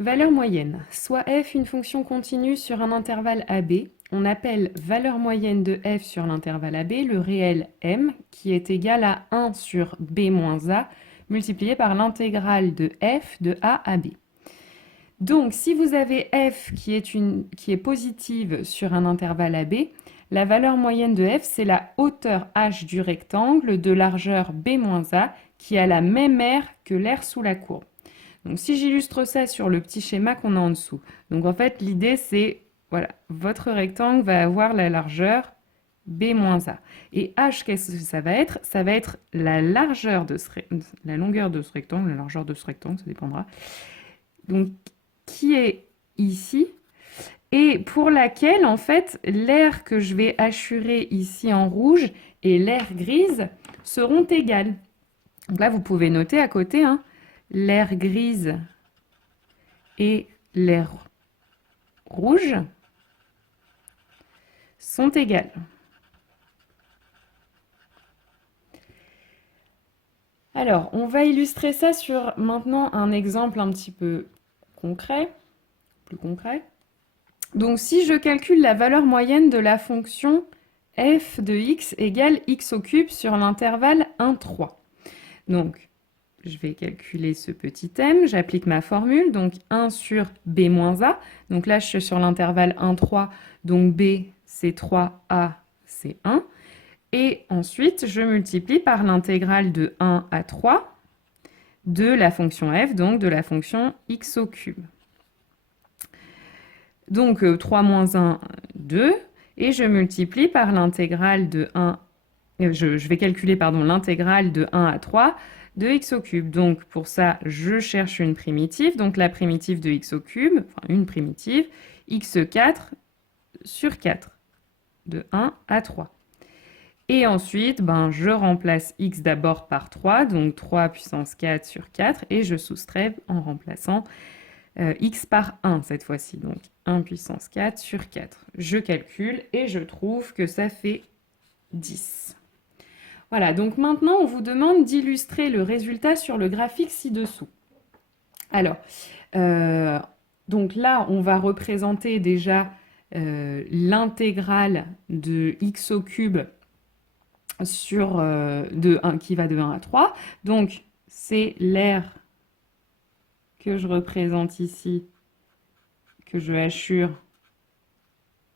Valeur moyenne. Soit f une fonction continue sur un intervalle AB, on appelle valeur moyenne de f sur l'intervalle AB le réel m qui est égal à 1 sur b moins a multiplié par l'intégrale de f de a à b. Donc si vous avez f qui est positive sur un intervalle AB, la valeur moyenne de f c'est la hauteur h du rectangle de largeur b moins a qui a la même aire que l'aire sous la courbe. Donc si j'illustre ça sur le petit schéma qu'on a en dessous, donc en fait l'idée c'est, voilà, votre rectangle va avoir la largeur b moins a. Et h, qu'est-ce que ça va être? Ça va être la largeur de la longueur de ce rectangle, la largeur de ce rectangle, ça dépendra. Donc qui est ici et pour laquelle en fait l'aire que je vais hachurer ici en rouge et l'aire grise seront égales. Donc là vous pouvez noter à côté, hein, l'aire grise et l'aire rouge sont égales. Alors, on va illustrer ça sur maintenant un exemple un petit peu concret, plus concret. Donc, si je calcule la valeur moyenne de la fonction f de x égale x au cube sur l'intervalle 1, 3. Donc, je vais calculer ce petit m, j'applique ma formule, donc 1 sur b moins a. Donc là, je suis sur l'intervalle 1, 3, donc b c'est 3, a c'est 1. Et ensuite, je multiplie par l'intégrale de 1 à 3 de la fonction f, donc de la fonction x au cube. Donc 3 moins 1, 2, et je multiplie par l'intégrale de 1, je vais calculer l'intégrale de 1 à 3 de x au cube. Donc pour ça, je cherche une primitive, donc la primitive de x au cube, enfin une primitive, x4 sur 4, de 1 à 3. Et ensuite, je remplace x d'abord par 3, donc 3 puissance 4 sur 4, et je soustrais en remplaçant x par 1 cette fois-ci, donc 1 puissance 4 sur 4. Je calcule et je trouve que ça fait 10. Voilà, donc maintenant on vous demande d'illustrer le résultat sur le graphique ci-dessous. Alors, donc là on va représenter déjà l'intégrale de x au cube sur qui va de 1 à 3. Donc, c'est l'aire que je représente ici, que je hachure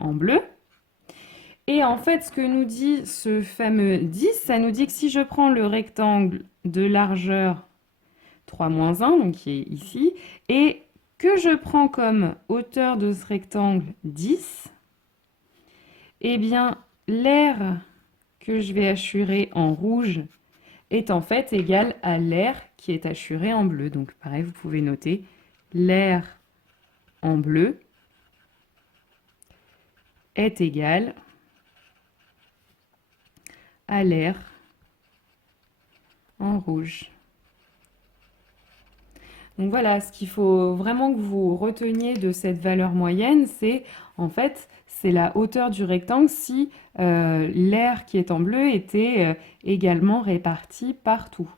en bleu. Et en fait, ce que nous dit ce fameux 10, ça nous dit que si je prends le rectangle de largeur 3 moins 1, donc qui est ici, et que je prends comme hauteur de ce rectangle 10, eh bien, l'aire que je vais hachurer en rouge est en fait égal à l'aire qui est hachurée en bleu. Donc pareil, vous pouvez noter l'aire en bleu est égal à l'aire en rouge. Donc voilà, ce qu'il faut vraiment que vous reteniez de cette valeur moyenne, c'est en fait c'est la hauteur du rectangle si l'aire qui est en bleu était également répartie partout.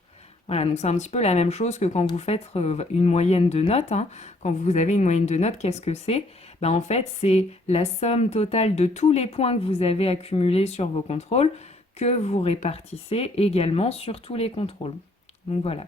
Voilà, donc c'est un petit peu la même chose que quand vous faites une moyenne de notes, hein. Quand vous avez une moyenne de notes, qu'est-ce que c'est? En fait, c'est la somme totale de tous les points que vous avez accumulés sur vos contrôles que vous répartissez également sur tous les contrôles. Donc voilà.